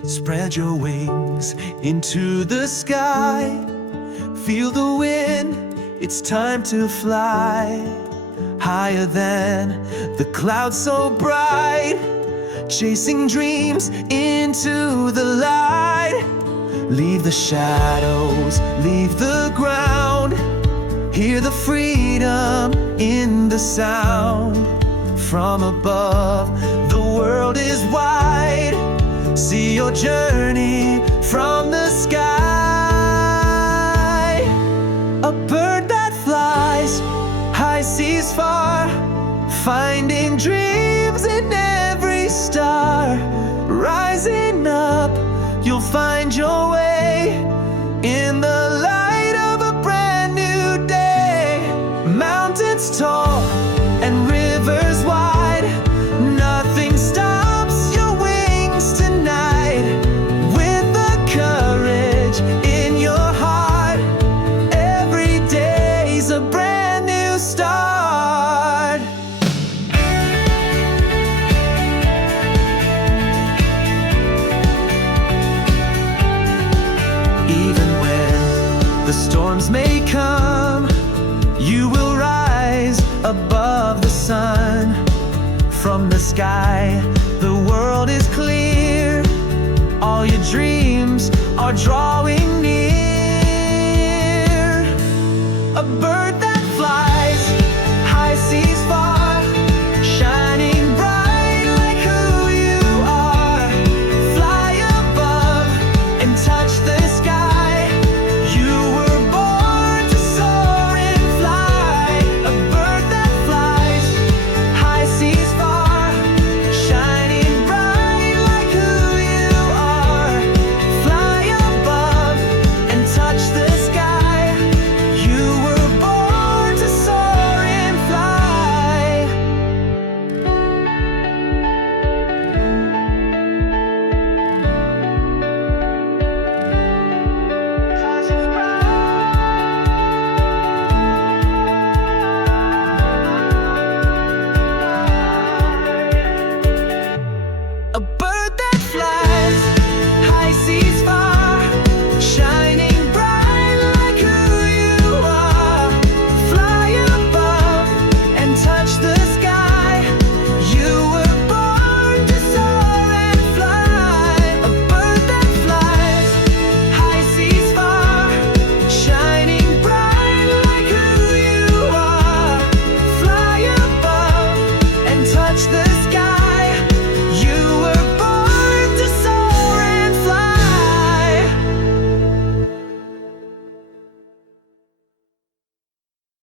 Spread your wings into the sky. Feel the wind, it's time to fly. Higher than the clouds so bright, chasing dreams into the light. Leave the shadows, leave the ground. Hear the freedom in the sound. From above, the world is wide. See your journey from the sky. A bird that flies, high seas far, finding dreams in every star. Rising up, you'll find your way in the light of a brand new day. Mountains tall and rivers wide, nothing stops your wings tonight. With the courage in your heart, every day's a brand new start. Even when the storms may come, you will rise above the sun. From the sky, the world is clear. All your dreams are drawing near. A bird